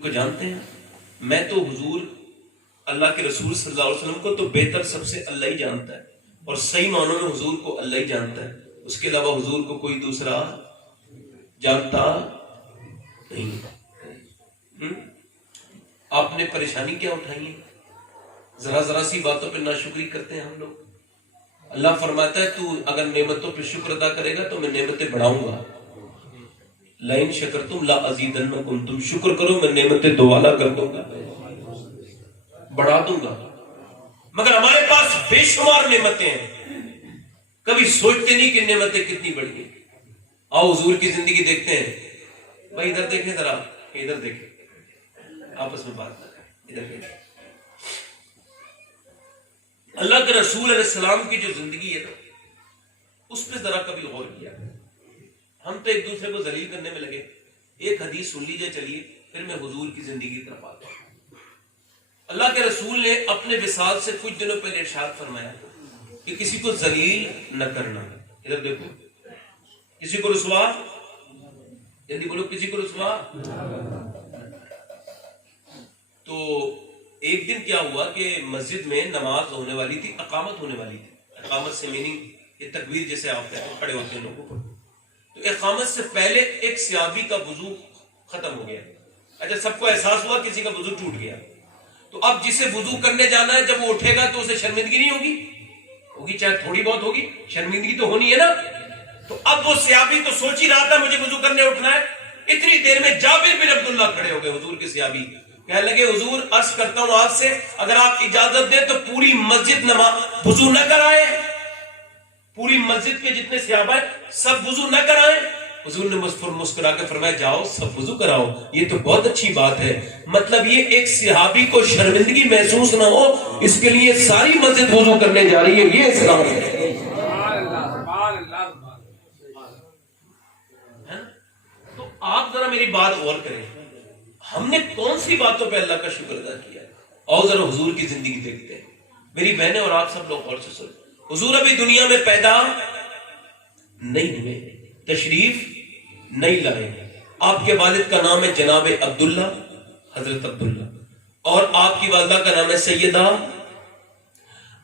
کو جانتے ہیں؟ میں تو حضور اللہ کے رسول صلی اللہ علیہ وسلم کو تو بہتر سب سے اللہ ہی جانتا ہے، اور صحیح معنوں میں حضور کو اللہ ہی جانتا ہے، اس کے علاوہ حضور کو کوئی دوسرا جانتا نہیں۔ آپ نے پریشانی کیا اٹھائی ہے؟ ذرا سی باتوں پہ ناشکری کرتے ہیں ہم لوگ۔ اللہ فرماتا ہے تو اگر نعمتوں پہ شکر ادا کرے گا تو میں نعمتیں بڑھاؤں گا۔ لئن شکرتم لا ازیدنکم، تم شکر کرو میں نعمتیں دوبالا کر دوں گا، بڑھا دوں گا۔ مگر ہمارے پاس بے شمار نعمتیں ہیں، کبھی سوچتے نہیں کہ نعمتیں کتنی بڑی ہیں۔ آؤ حضور کی زندگی دیکھتے ہیں۔ بھائی ادھر دیکھیں ذرا، ادھر دیکھیں، آپس میں بات نہ کریں، ادھر دیکھیں۔ اللہ کے رسول علیہ السلام کی جو زندگی ہے نا، اس پہ ذرا کبھی غور کیا۔ ہم تو ایک دوسرے کو ذلیل کرنے میں لگے۔ ایک حدیث سن لیجئے، چلیے پھر میں حضور کی زندگی کی طرف آتا ہوں۔ اللہ کے رسول نے اپنے وصال سے کچھ دنوں پہلے ارشاد فرمایا کہ کسی کو ذلیل نہ کرنا۔ ادھر دیکھو، کسی کو رسوا، جلدی بولو، کسی کو رسوا۔ تو ایک دن کیا ہوا کہ مسجد میں نماز ہونے والی تھی، اقامت ہونے والی تھی۔ اقامت سے میننگ یہ تکبیر جیسے آپ کہتے ہیں، کھڑے ہوتے ہیں لوگوں کو۔ تو اقامت سے پہلے ایک صحابی کا وضو ختم ہو گیا۔ اچھا، سب کو احساس ہوا کسی کا وضو ٹوٹ گیا۔ تو اب جسے وضو کرنے جانا ہے، جب وہ اٹھے گا تو اسے شرمندگی نہیں ہوگی، چاہے تھوڑی بہت ہوگی، شرمندگی تو ہونی ہے نا۔ تو اب وہ صحابی تو سوچ ہی رہا تھا مجھے وضو کرنے اٹھنا ہے، اتنی دیر میں جابر بن عبداللہ کھڑے ہو گئے، حضور کے صحابی۔ کہنے لگے حضور عرض کرتا ہوں آپ سے، اگر آپ اجازت دیں تو پوری مسجد نماز وضو نہ کرائے، پوری مسجد کے جتنے صحابہ ہیں سب وضو نہ کرائیں۔ حضور نے مسکرا کے فرمایا جاؤ سب وضو کراؤ، یہ تو بہت اچھی بات ہے۔ مطلب یہ ایک صحابی کو شرمندگی محسوس نہ ہو، اس کے لیے ساری مسجد وضو کرنے جا رہی ہے، یہ اسلام ہے۔ تو آپ ذرا میری بات غور کریں، ہم نے کون سی باتوں پہ اللہ کا شکر ادا کیا ہے؟ اور ذرا حضور کی زندگی دیکھتے ہیں۔ میری بہنیں اور آپ سب لوگ غور سے سنیں۔ حضور ابھی دنیا میں پیدا نہیں ہوئے، تشریف نہیں لائے۔ آپ کے والد کا نام ہے جناب عبداللہ، حضرت عبداللہ، اور آپ کی والدہ کا نام ہے سیدہ۔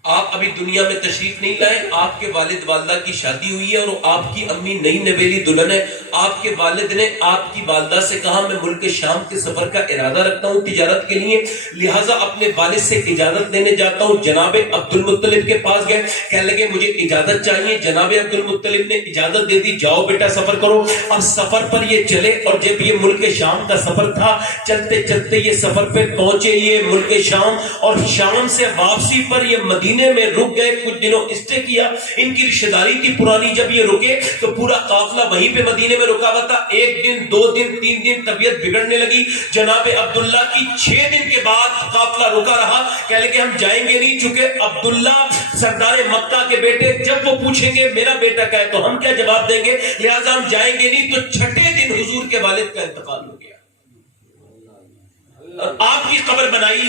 آپ ابھی دنیا میں تشریف نہیں لائے، آپ کے والد والدہ کی شادی ہوئی ہے اور آپ کی امی نئی نویلی دلہن ہے۔ آپ کے والد نے آپ کی والدہ سے کہا میں ملک شام کے سفر کا ارادہ رکھتا ہوں تجارت کے لیے، لہٰذا اپنے والد سے اجازت لینے جاتا ہوں۔ جناب عبد المطلب کے پاس گئے، کہنے لگے مجھے اجازت چاہیے۔ جناب عبد المطلب نے اجازت دے دی، جاؤ بیٹا سفر کرو۔ اب سفر پر یہ چلے، اور جب یہ ملک شام کا سفر تھا، چلتے چلتے یہ سفر پہ پہنچے یہ ملک شام، اور شام سے واپسی پر یہ مدینے میں رک گئے، کچھ دنوں اسٹے کیا۔ ان کی رشتہ داری تھی پرانی، جب یہ رکے تو پورا قافلہ وہیں پہ مدینے میں رکا ہوا تھا۔ ایک دن، 2 دن، 3 دن طبیعت بگڑنے لگی جناب عبداللہ کی۔ 6 دن کے بعد قافلہ رکا رہا، کہنے لگے ہم جائیں گے نہیں، چونکہ عبداللہ سردار مکہ کے بیٹے، جب وہ پوچھیں گے میرا بیٹا کا ہے تو ہم کیا جواب دیں گے، لہٰذا ہم جائیں گے نہیں۔ تو 6ٹھے دن حضور کے والد کا انتقال ہو گیا، اور آپ کی قبر بنائی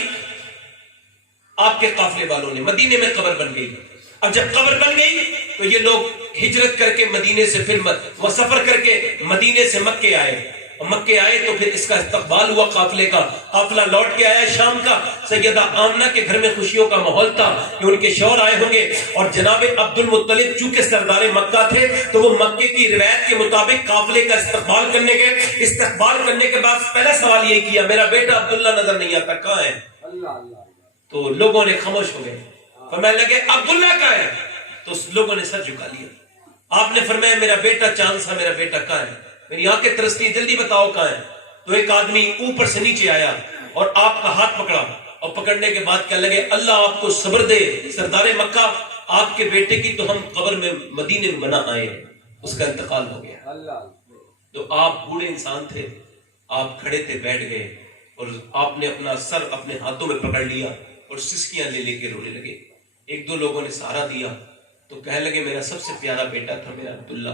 آپ کے قافلے والوں نے، مدینے میں قبر بن گئی۔ اب جب قبر بن گئی تو یہ لوگ ہجرت کر کے مدینے سے پھر وہ سفر کر کے مدینے سے مکے آئے، اور مکے آئے تو پھر اس کا استقبال ہوا قافلے کا۔ قافلہ لوٹ کے آیا شام کا۔ سیدہ آمنہ کے گھر میں خوشیوں کا ماحول تھا کہ ان کے شوہر آئے ہوں گے، اور جناب عبد المطلب چونکہ سردار مکہ تھے تو وہ مکے کی روایت کے مطابق قافلے کا استقبال کرنے گئے۔ استقبال کرنے کے بعد پہلا سوال یہ کیا میرا بیٹا عبداللہ نظر نہیں آتا، کہاں ہے؟ تو لوگوں نے خاموش ہو گئے، فرمانے لگے عبداللہ کا ہے، تو لوگوں نے سر جھکا لیا۔ آپ نے فرمایا میرا بیٹا چاند سا، میرا بیٹا کہاں ہے؟ میری آنکھیں ترستی، جلدی بتاؤ کہاں ہے؟ تو ایک آدمی اوپر سے نیچے آیا اور آپ کا ہاتھ پکڑا، اور پکڑنے کے بعد کہنے لگے اللہ آپ کو صبر دے سردار مکہ، آپ کے بیٹے کی تو ہم قبر میں مدینے میں بنا آئے، اس کا انتقال ہو گیا۔ تو آپ بوڑھے انسان تھے، آپ کھڑے تھے، بیٹھ گئے، اور آپ نے اپنا سر اپنے ہاتھوں میں پکڑ لیا اور سسکیاں لے لے کے رونے لگے۔ 1-2 لوگوں نے سہارا دیا تو کہنے لگے میرا سب سے پیارا بیٹا تھا میرا عبداللہ،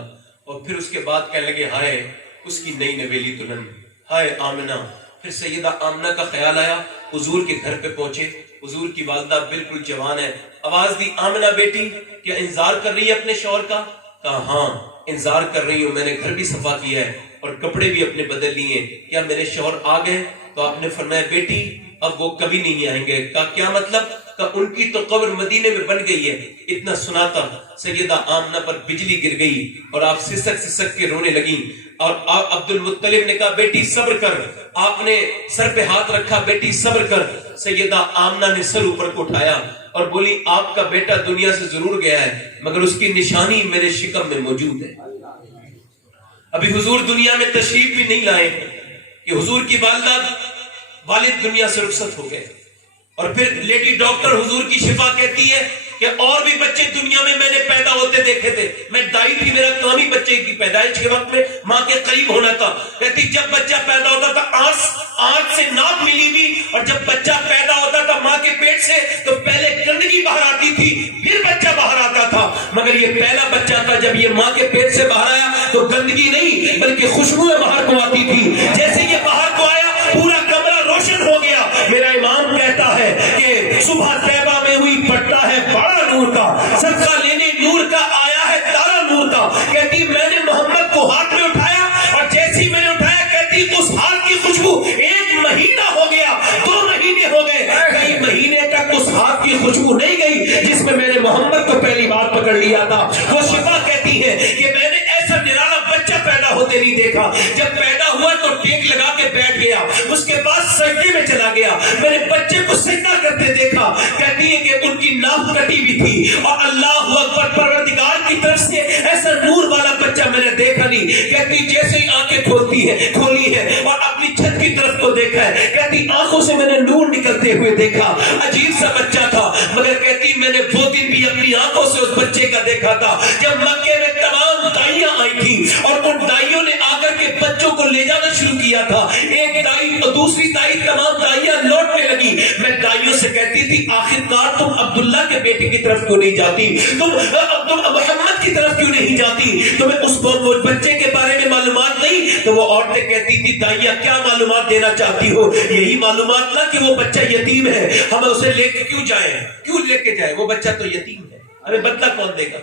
اور پھر اس کے بعد کہنے لگے ہائے اس کی نئی نویلی دلہن، ہائے آمنہ۔ پھر سیدہ آمنہ کا خیال آیا، حضور کے گھر پہ پہنچے، حضور کی والدہ بالکل جوان ہے، آواز دی آمنہ بیٹی کیا انتظار کر رہی ہے اپنے شوہر کا؟ کہا ہاں انتظار کر رہی ہوں، میں نے گھر بھی صفا کیا ہے، اور کپڑے بھی اپنے بدل لیے. کیا میرے شوہر آ گئے؟ تو آپ نے فرمایا بیٹی اب وہ کبھی نہیں آئیں گے. کہا کیا مطلب؟ کہ ان کی تو قبر مدینے میں بن گئی ہے. اتنا سنا تھا سیدہ آمنہ پر بجلی گر گئی اور آپ سسک سسک کے رونے لگیں. اور عبد المطلب نے کہا بیٹی صبر کر. آپ نے سر پہ ہاتھ رکھا, بیٹی صبر کر. سیدہ آمنہ نے سر اوپر کو اٹھایا اور بولی آپ کا بیٹا دنیا سے ضرور گیا ہے مگر اس کی نشانی میرے شکم میں موجود ہے. ابھی حضور دنیا میں تشریف بھی نہیں لائے کہ حضور کی والد دنیا سے رخصت ہو گئے. اور پھر لیڈی ڈاکٹر حضور کی شفا کہتی ہے کہ اور بھی بچے دنیا میں نے پیدا ہوتے دیکھے تھے. میں دائی تھی, میرا کام ہی بچے کی پیدائش کے وقت میں ماں کے قریب ہونا تھا. کہتی جب بچہ پیدا ہوتا تھا آنکھ سے ناک ملی ہوئی, اور جب بچہ پیدا ہوتا تھا ماں کے پیٹ سے تو پہلے گندگی باہر آتی تھی پھر بچہ باہر آتا تھا, مگر یہ پہلا بچہ تھا جب یہ ماں کے پیٹ سے باہر آیا تو گندگی نہیں بلکہ خوشبوئیں باہر کو آتی تھی. جیسے یہ باہر کو آیا پورا کمرہ روشن ہو گیا. میرا امام کہتا ہے کہ صبح طیبہ میں ہوئی پڑتا ہے بڑا نور کا, صدقہ لینے نور کا آیا ہے تارا نور کا. کہتی میں نے محمد کو ہاتھ میں اٹھایا اور جیسی میں نے اٹھایا کہتی اس ہاتھ کی خوشبو 1 مہینہ ہو گیا, 2 مہینے ہو گئے, کئی مہینے تک اس ہاتھ کی خوشبو نہیں گئی جس میں میں نے محمد کو پہلی بار پکڑ لیا تھا. وہ شفا کہتی ہے کہ میں نے ایسا نرالا بچہ پیدا ہوتے نہیں دیکھا. جب پیدا ہوا تو ٹیک لگا کے بیٹھ گیا, اس کے بعد سجدے میں چلا گیا. میں نے بچے کو سجدہ کرتے دیکھا. کہتی ہے کہ ان کی ناک کٹی ہوئی تھی اور اللہ اکبر پروردگار کی طرف سے ایسا نور والا بچہ میں نے دیکھا نہیں. کہتی جیسے ہی آنکھیں کھولی ہے اور اپنی چھت کی طرف کو دیکھا ہے, کہتی آنکھوں سے میں نے نور نکلتے ہوئے دیکھا. عجیب سا بچہ تھا مگر کہتی میں نے وہ دن بھی اپنی آنکھوں سے اس بچے کا دیکھا تھا جب مکے میں تمام دائیاں آئی تھی اور ان دائیوں نے آ کر کے بچوں کو لے جانا شروع کیا تھا. ایک دائی اور دوسری دائی تمام دائیاں لوٹنے لگی. میں دائیوں سے کہتی تھی آخرکار تم عبداللہ کے بیٹے کی طرف کیوں نہیں جاتی, تم محمد کی طرف کیوں نہیں جاتی, تمہیں اس بچے کے بارے میں معلومات نہیں؟ تو وہ عورتیں کہتی تھی دائیاں کیا معلومات دینا چاہتی ہو, یہی معلومات نہ کہ وہ بچہ یتیم ہے, ہم اسے لے کے کیوں جائیں, کیوں لے کے جائیں, وہ بچہ تو یتیم ہے, ہمیں بدلہ کون دے گا.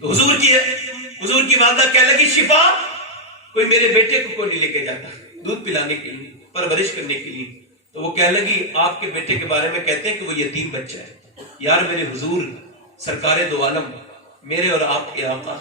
تو حضور کی والدہ کہنے لگی شفا کوئی میرے بیٹے کو کوئی نہیں لے کے جاتا دودھ پلانے کے لیے, پرورش کرنے کے لیے. تو وہ کہنے لگی آپ کے بیٹے کے بارے میں کہتے ہیں کہ وہ یتیم بچہ ہے. یار میرے حضور سرکار دو عالم, میرے اور آپ کے آقا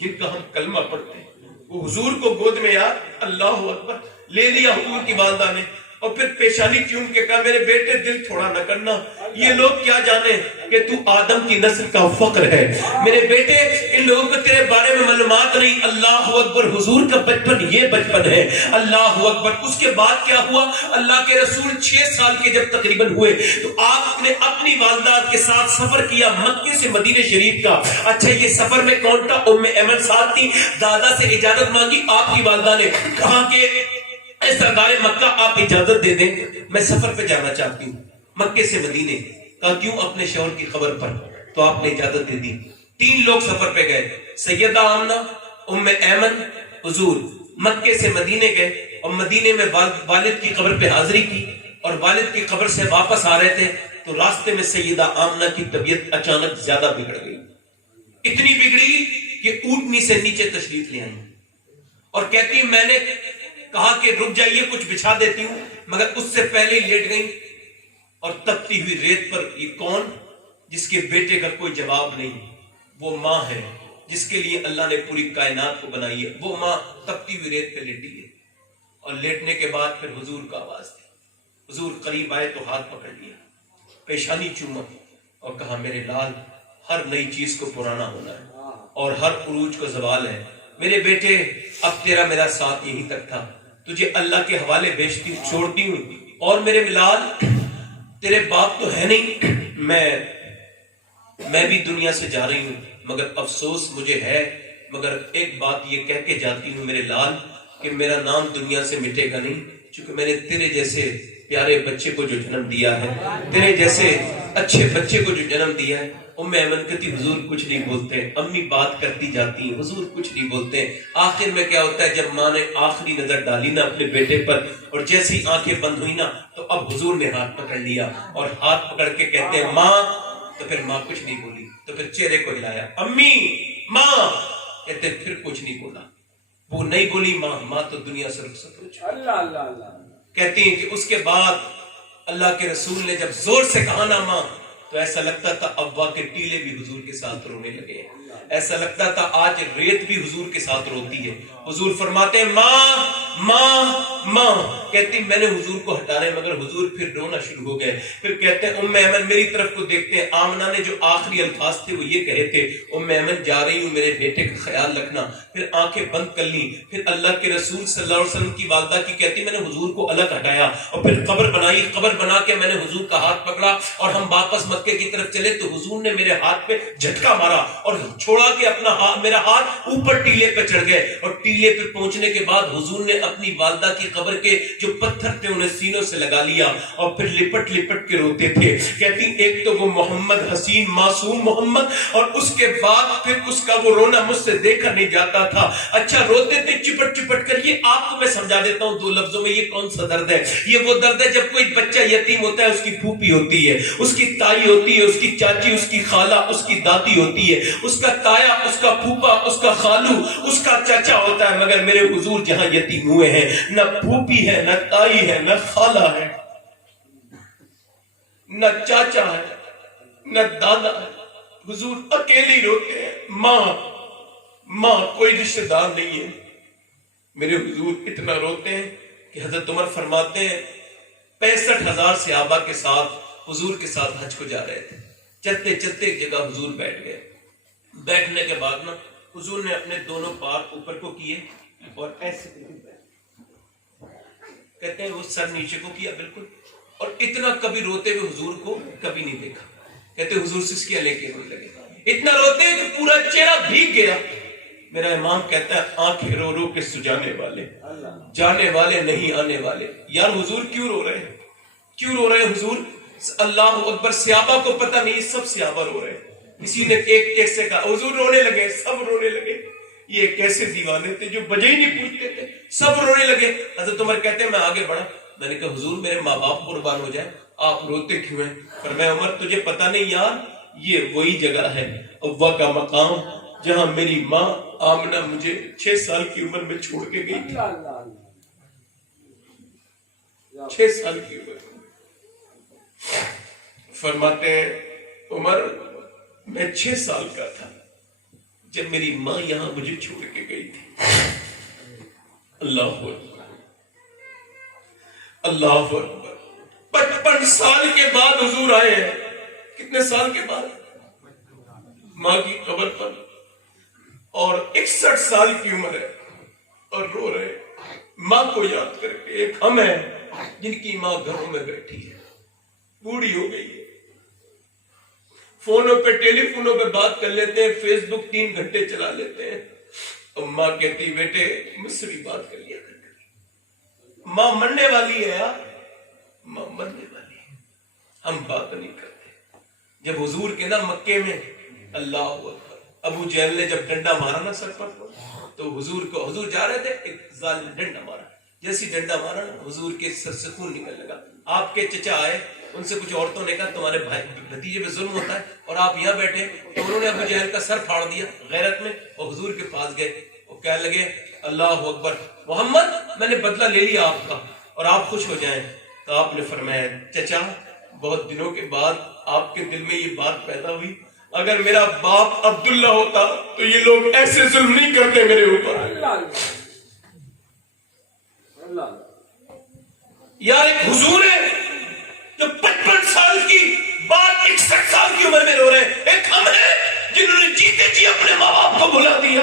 جن کا ہم کلمہ پڑھتے ہیں, وہ حضور کو گود میں یار اللہ اکبر لے لیا حضور کی والدہ نے, اور پھر پیشانی چوم کے کہا میرے بیٹے دل تھوڑا نہ کرنا, یہ لوگ کیا جانے کہ تو آدم کی نسل کا فخر ہے, میرے بیٹے ان لوگوں کو تیرے بارے میں معلومات نہیں. اللہ اکبر, حضور کا بچپن یہ بچپن ہے. اللہ اکبر. اس کے بعد کیا ہوا, اللہ کے رسول 6 سال کے جب تقریباً ہوئے تو آپ نے اپنی والدہ کے ساتھ سفر کیا مکے سے مدینہ شریف کا. اچھا یہ سفر میں کون تھا؟ ام ایمن ساتھ تھی. دادا سے اجازت مانگی آپ کی والدہ نے, کہا کہ اے سردار مکہ آپ اجازت دے دیں میں سفر پہ جانا چاہتی ہوں مکے سے مدینے. کہا کیوں؟ اپنے شوہر کی خبر پر. تو آپ نے اجازت دے دی. 3 لوگ سفر پہ گئے, سیدہ آمنہ, ام ایمن, حضور. مکے سے مدینے گئے اور مدینے میں والد کی قبر پہ حاضری کی, اور والد کی قبر سے واپس آ رہے تھے تو راستے میں سیدہ آمنہ کی طبیعت اچانک زیادہ بگڑ گئی. اتنی بگڑی کہ اونٹنی سے نیچے تشریف لے آئی اور کہتی میں نے کہا کہ رک جائیے کچھ بچھا دیتی ہوں, مگر اس سے پہلے ہی لیٹ گئی. اور تپتی ہوئی ریت پر یہ کون جس کے بیٹے کا کوئی جواب نہیں, وہ ماں ہے جس کے لیے اللہ نے پوری کائنات کو بنائی ہے. وہ ماں تپتی ہوئی ریت پہ لیٹی ہے, اور لیٹنے کے بعد پھر حضور کا آواز دی. حضور قریب آئے تو ہاتھ پکڑ لیا, پیشانی چوما اور کہا میرے لال ہر نئی چیز کو پرانا ہونا ہے اور ہر عروج کو زوال ہے. میرے بیٹے اب تیرا میرا ساتھ یہیں تک تھا, تجھے اللہ کے حوالے بیچتی چھوڑتی ہوں. اور میرے لال تیرے باپ تو ہے نہیں, میں بھی دنیا سے جا رہی ہوں, مگر افسوس مجھے ہے, مگر ایک بات یہ کہہ کے جاتی ہوں میرے لال کہ میرا نام دنیا سے مٹے گا نہیں, چونکہ میں نے تیرے جیسے پیارے بچے کو جو جنم دیا ہے, تیرے جیسے اچھے بچے کو جو جنم دیا ہے. ام ایمن کہتی حضور کچھ نہیں بولتے, امی بات کرتی جاتی ہیں, حضور کچھ نہیں بولتے. آخر میں کیا ہوتا ہے جب ماں نے آخری نظر ڈالی نا اپنے بیٹے پر اور جیسی آنکھیں بند ہوئی نا تو اب حضور نے ہاتھ پکڑ لیا اور ہاتھ پکڑ کے کہتے ہیں ماں. تو پھر ماں کچھ نہیں بولی, تو پھر چہرے کو ہلایا امی ماں, کہتے پھر کچھ نہیں بولا. وہ نہیں بولی ماں، ماں تو دنیا سے رخصت ہو چکی۔ اللہ اللہ اللہ۔ کہتی ہیں کہ اس کے بعد اللہ کے رسول نے جب زور سے کہا نا ماں، تو ایسا لگتا تھا ابا کے ٹیلے بھی حضور کے ساتھ رونے لگے ہیں، ایسا لگتا تھا آج ریت بھی حضور کے ساتھ روتی ہے۔ حضور فرماتے ہیں ماں ماں ماں، کہتی میں نے حضور کو ہٹانے مگر حضور پھر رونا شروع ہو گئے۔ پھر کہتے ہیں ام ایمن میری طرف کو دیکھتے ہیں، آمنہ نے جو آخری الفاظ تھے وہ یہ کہے تھے، ام ایمن جا رہی ہوں میرے بیٹے کا خیال رکھنا۔ پھر آنکھیں بند کر لیں، پھر اللہ کے رسول صلی اللہ علیہ وسلم کی والدہ کی کہتی میں نے حضور کو الگ ہٹایا اور پھر قبر بنائی، قبر بنا کے میں نے حضور کا ہاتھ پکڑا اور ہم واپس مکے کی طرف چلے تو حضور نے میرے ہاتھ پہ جھٹکا مارا اور چھوڑا کے اپنا ہاتھ، میرا ہاتھ اوپر ٹیلے پہ چڑھ گئے، اور ٹیلے پہ پہنچنے کے بعد حضور نے اپنی والدہ کی قبر کے جو پتھر تھے انہیں سینوں سے لگا لیا اور پھر لپٹ لپٹ کے روتے تھے۔ کہتی ایک تو وہ محمد حسین معصوم محمد، اور اس کے بعد پھر اس کا وہ رونا مجھ سے دیکھا نہیں جاتا تھا۔ اچھا روتے تھے چپٹ چپٹ کر، یہ آپ کو میں سمجھا دیتا ہوں دو لفظوں میں یہ کون سا درد ہے۔ یہ وہ درد ہے جب کوئی بچہ یتیم ہوتا ہے، اس کی پھوپھی ہوتی ہے، اس کی تائی ہوتی ہے، اس کی چاچی، اس کی خالہ، اس کی دادی ہوتی ہے، اس کا تایا، اس کا پھوپا، اس کا خالو، اس کا چاچا ہوتا ہے، مگر میرے حضور جہاں یتیم ہوئے ہیں نہ پھوپھی ہے، نہ تائی ہے، نہ خالہ ہے، نہ چاچا ہے، نہ دادا ہے، حضور اکیلے روتے ہیں۔ ماں ماں کوئی رشتہ دار نہیں ہے۔ میرے حضور اتنا روتے ہیں کہ حضرت عمر فرماتے ہیں 65,000 صحابہ کے ساتھ حضور کے ساتھ حج کو جا رہے تھے، چلتے چلتے ایک جگہ حضور بیٹھ گئے۔ بیٹھنے کے بعد نا حضور نے اپنے دونوں پار اوپر کو کیے اور ایسے کہتے ہیں وہ سر نیچے کو کیا بالکل، اور اتنا کبھی روتے ہوئے حضور کو کبھی نہیں دیکھا۔ کہتے حضور سسکیاں لے کے رونے لگے، اتنا روتے ہیں کہ پورا چہرہ بھیگ گیا۔ میرا امام کہتا ہے آنکھیں رو رو کے سجانے والے، جانے والے نہیں آنے والے۔ یار حضور کیوں رو رہے ہیں، کیوں رو رہے ہیں حضور؟ اللہ اکبر، صحابہ کو پتہ نہیں، سب صحابہ رو رہے ہیں۔ کسی نے ایک سے کہا حضور رونے لگے، سب رونے لگے۔ یہ کیسے دیوانے تھے جو بجے ہی نہیں پوچھتے تھے، سب رونے لگے۔ حضرت عمر کہتے ہیں میں آگے بڑھا، میں نے کہا حضور میرے ماں باپ قربان ہو جائے، آپ روتے کیوں ہیں؟ فرمایا عمر تجھے پتہ نہیں یار، یہ وہی جگہ ہے ابا کا مقام جہاں میری ماں آمنہ مجھے 6 سال کی عمر میں چھوڑ کے گئی تھی، 6 سال کی عمر۔ فرماتے ہیں عمر میں 6 سال کا تھا جب میری ماں یہاں مجھے چھوڑ کے گئی تھی۔ اللہ اکبر، اللہ اکبر۔ 55 سال کے بعد حضور آئے ہیں، کتنے سال کے بعد؟ ماں کی قبر پر، اور 61 سال کی عمر ہے اور رو رہے ماں کو یاد کر کے۔ ایک ہم ہیں جن کی ماں گھروں میں بیٹھی ہے، بوڑھی ہو گئی ہے، فونوں پہ ٹیلی فونوں پہ بات کر لیتے ہیں، فیس بک 3 گھنٹے چلا لیتے ہیں، اور ماں کہتی بیٹے مجھ سے بھی بات کر لیا کر۔ ماں مرنے والی ہے یار، ماں مرنے والی ہے، ہم بات نہیں کرتے۔ جب حضور کے نا مکے میں اللہ اکبر، ابو جہل نے جب ڈنڈا مارا نا سر پر تو حضور جا رہے تھے، ایک ظالم ڈنڈا مارا، جیسی ڈنڈا مارا حضور کے سر سے خون نکل لگا۔ آپ کے چچا آئے، ان سے کچھ عورتوں نے کہا تمہارے بھائی بھتیجے پہ ظلم ہوتا ہے اور آپ یہاں بیٹھے، تو انہوں نے ابو جہل کا سر پھاڑ دیا غیرت میں اور حضور کے پاس گئے، وہ کہنے لگے اللہ اکبر محمد میں نے بدلہ لے لیا آپ کا اور آپ خوش ہو جائیں۔ تو آپ نے فرمایا چچا بہت دنوں کے بعد آپ کے دل میں یہ بات پیدا ہوئی، اگر میرا باپ عبداللہ ہوتا تو یہ لوگ ایسے ظلم نہیں کرتے میرے اوپر۔ یار ایک حضور ہے جو 55 سال کی بعد 61 سال کی عمر میں رو رہے ہیں، ایک ہم ہیں جنہوں نے جیتے جی اپنے ماں باپ کو بھلا دیا۔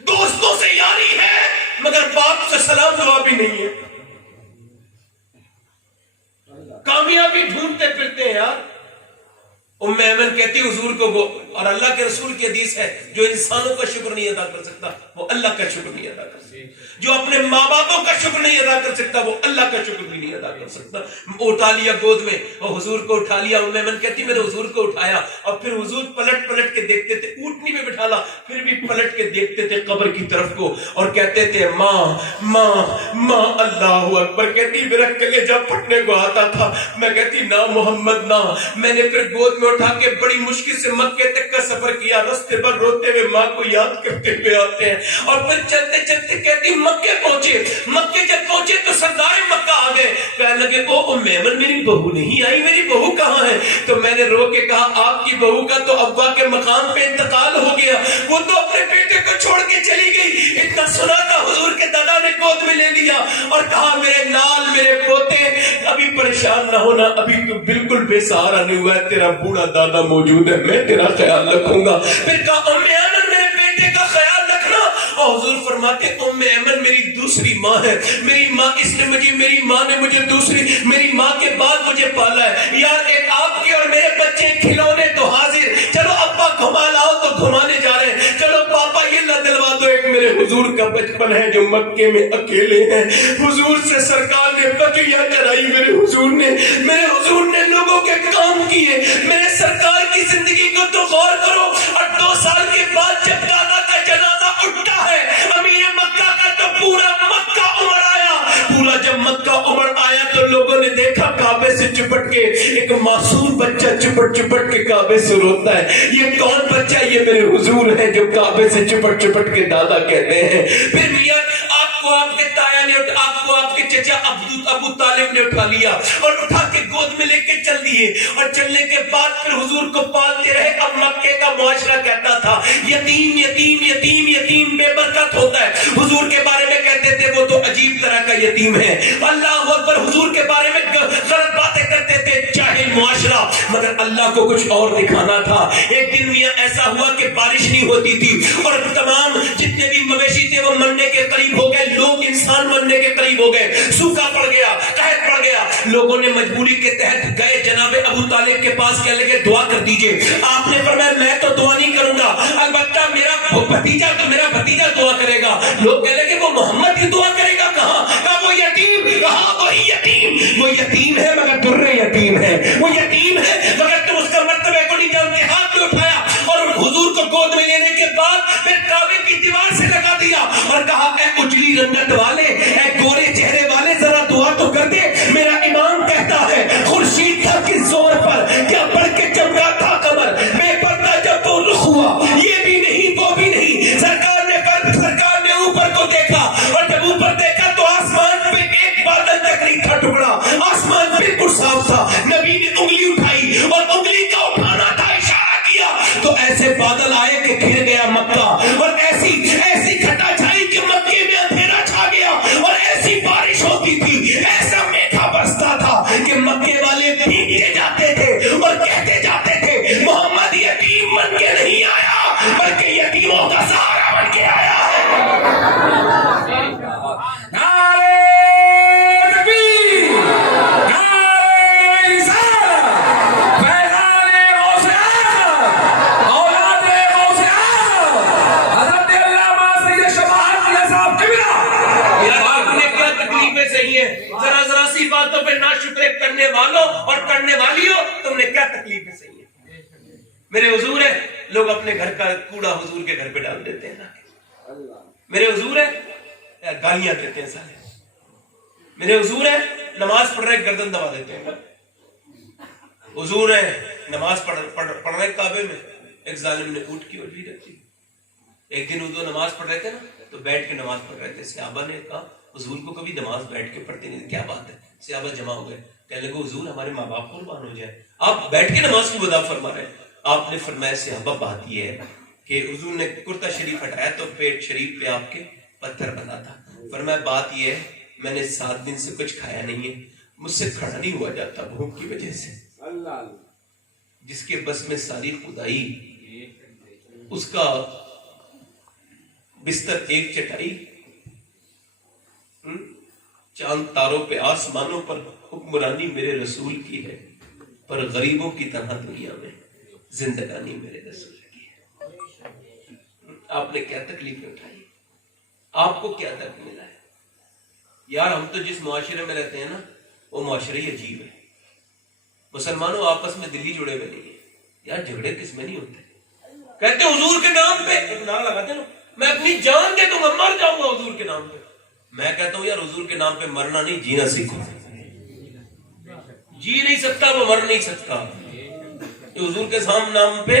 دوستوں سے یاری ہے مگر باپ سے سلام جواب بھی نہیں ہے، کامیابی ڈھونڈتے پھرتے ہیں یار۔ ام ایمن کہتی حضور کو وہ، اور اللہ کے رسول کی حدیث ہے جو انسانوں کا شکر نہیں ادا کر سکتا وہ اللہ کا شکر نہیں ادا کر سکتا، جو اپنے ماں باپوں کا شکر نہیں ادا کر سکتا وہ اللہ کا شکر بھی نہیں ادا کر سکتا۔ اٹھا لیا گود میں اور حضور کو اٹھا لیا۔ ام ایمن کہتی میں نے حضور کو اٹھایا اور پھر حضور پلٹ پلٹ کے دیکھتے تھے، اونٹنی میں بٹھا لا پھر بھی پلٹ کے دیکھتے تھے قبر کی طرف کو اور کہتے تھے ماں ماں ماں۔ اللہ اکبر، کہتی میرا کلیجہ پھٹنے کو آتا تھا، میں کہتی نہ محمد نہ۔ میں نے پھر گود میں اٹھا کے بڑی مشکل سے مکے تک تک کا سفر کیا, راستے پر روتے ہوئے ماں کو یاد کرتے ہوئے آتے ہیں, اور پھر چلتے چلتے کہتی مکے پہنچے. مکے جب پہنچے تو سردار مکہ آ گئے, کہنے لگے او ام ایمن میری بہو نہیں آئی, میری بہو کہاں ہے؟ تو میں نے رو کے کہا آپ کی بہو کا تو ابا کے مقام پہ انتقال ہو گیا, وہ تو اپنے بیٹے کو چھوڑ کے چلی گئی. اتنا سنا تھا حضور کے دادا نے گود میں لے لیا اور کہا میرے نال میرے پوتے ابھی پریشان نہ ہونا, ابھی تو بالکل بے سہارا نہیں ہوا ہے, تیرا بوڑھا دادا موجود ہے, میں تیرا خیال رکھوں گا. پھر کہا ام ایمن میرے بیٹے کا خیال رکھنا. اور حضور فرماتے ام ایمن میری دوسری ماں ہے, میری ماں اس نے مجھے, میری ماں نے مجھے دوسری, میری ماں کے بعد مجھے پالا ہے. یار ایک آپ کے اور میرے بچے کھلونے تو حاضر, چلو ابا گھما لاؤ تو گھمانے جا رہے ہیں, چلو پاپا یہ نہ دلوا دو ایک میرے حضور کا بچپن ہے جو مکے میں اکیلے ہیں. حضور سے سرکار نے بقیہ چڑھائی, میرے حضور نے لوگوں کے کام کیے. میرے سرکار کی زندگی کو تو غور کرو, اور 2 سال کے بعد جب دادا کا جنازہ اٹھتا ہے امیر مکہ کا تو پورا مکہ عمر آیا. پورا جب مکہ عمر آیا تو لوگوں نے دیکھا کعبے سے چپٹ کے ایک معصوم بچہ چپٹ چپٹ کے کعبے سے روتا ہے. یہ کون بچہ؟ یہ میرے حضور ہے جو کعبے سے چپٹ چپٹ کے دادا کہتے ہیں. پھر میاں آپ کو آپ کے تایا نے, آپ کو آپ کے چچا ابو طالب نے اٹھا لیا اور اٹھا کے گود میں لے کے چل دیے, اور چلنے کے بعد پھر حضور کو پالتے رہے. اب مکے کا معاشرہ کہتا تھا یتیم یتیم یتیم یتیم بے برکت ہوتا ہے. حضور کے بارے میں کہتے تھے وہ تو عجیب طرح کا یتیم ہے. اللہ اکبر, حضور کے بارے میں غلط باتیں کرتے تھے, چاہے معاشرہ, مگر اللہ کو کچھ اور دکھانا تھا. ایک دن میاں ایسا ہوا کہ بارش نہیں ہوتی تھی اور تمام جتنے بھی مویشی تھے وہ مرنے کے قریب ہو گئے, لوگ انسان مرنے کے قریب ہو گئے, سوکھا پڑ گیا, قحط پڑ گیا. لوگوں نے مجبوری کے تحت گئے جناب ابو طالب کے پاس, کہنے لگے دعا کر دیجئے. آپ نے فرمایا میں تو دعا نہیں کروں گا, البتہ میرا بھتیجا دعا کرے گا. لوگ کہنے لگے وہ محمد کی دعا کرے گا, کہاں؟ کہا وہ یتیم, کہا وہی یتیم, وہ یتیم ہے مگر در یتیم ہے, وہ یتیم ہے مگر تم اس کا مرتبہ کو نہیں جانتے. ہاتھ میں اٹھایا اور حضور کو گود میں لینے کے بعد پھر کعبے کی دیوار سے لگا دیا اور کہا اے اجلی رنگت والے, اے گورے چہرے والے, ذرا دعا تو کر دے. میرا امام کہتا ہے خورشید تھا کس زور پر, کیا بڑھ کے چمکا تھا قمر, بے پردہ جب وہ رخ ہوا, یہ بھی نہیں وہ بھی نہیں. سرکار نے اوپر کو دیکھا, اور جب اوپر دیکھا تو آسمان پہ ایک بادل تک نہیں تھا ٹکڑا, آسمان بالکل صاف تھا. نبی نے انگلی اٹھائی اور انگلی کا اٹھانا تھا, اشارہ کیا تو ایسے بادل آئے کہ گھر گیا مکہ, اور ایسی گھٹا چھائی کہ مکے میں اندھیرا چھا گیا, اور ایسی بارش ہوتی تھی, ایسا میٹھا برستا تھا کہ مکے والے بھیگ کے جاتے تھے اور کہتے جاتے تھے محمد یتیم بن کے نہیں آیا بلکہ یتیموں کا سہارا بن کے آیا ہے. ذرا سی باتوں پہ ناشکرے کرنے والوں اور کرنے والیوں, تم نے کیا تکلیفیں سہی ہیں. میرے حضور ہے, لوگ اپنے گھر کا کوڑا حضور کے گھر پہ ڈال دیتے ہیں. میرے حضور ہے, گالیاں دیتے ہیں سارے. میرے حضور ہے, نماز پڑھ رہے گردن دبا دیتے ہیں. حضور ہے, نماز پڑھ رہے کعبے میں, ایک ظالم نے اونٹ کی اولھی رکھی. ایک دن حضور نماز پڑھ رہے تھے نا, تو بیٹھ کے نماز پڑھ رہے تھے. صحابہ نے کہا حضور کو کبھی نماز بیٹھ کے پڑھتے نہیں, کیا بات ہے؟ صحابہ جمع ہو گئے, کہنے لگے حضور ہمارے ماں باپ قربان ہو جائے, آپ بیٹھ کے نماز کی وضاحت فرما رہے ہیں. آپ نے فرمایا صحابہ بات یہ ہے کہ حضور نے کرتا شریف ہٹایا تو پیٹ شریف پہ آپ کے پتھر بنا تھا. فرمایا بات یہ ہے میں نے 7 دن سے کچھ کھایا نہیں ہے, مجھ سے کھڑا نہیں ہوا جاتا بھوک کی وجہ سے. جس کے بس میں ساری خدائی, اس کا بستر ایک چٹائی, چاند تاروں پہ آسمانوں پر حکمرانی میرے رسول کی ہے, پر غریبوں کی طرح دنیا میں زندگانی میرے رسول کی ہے. آپ نے کیا تکلیفیں اٹھائی, آپ کو کیا درد ملا ہے؟ یار ہم تو جس معاشرے میں رہتے ہیں نا, وہ معاشرے ہی عجیب ہے. مسلمانوں آپس میں دلی جڑے ہوئے نہیں ہیں. یار جھگڑے کس میں نہیں ہوتے, کہتے حضور کے نام پہ ایک نعرہ لگاتے نا, میں اپنی جان دے دوں گا, مر جاؤں گا حضور کے نام پہ. میں کہتا ہوں یار حضور کے نام پہ مرنا نہیں, جینا سیکھو. جی نہیں سکتا وہ مر نہیں سکتا. حضور کے نام پہ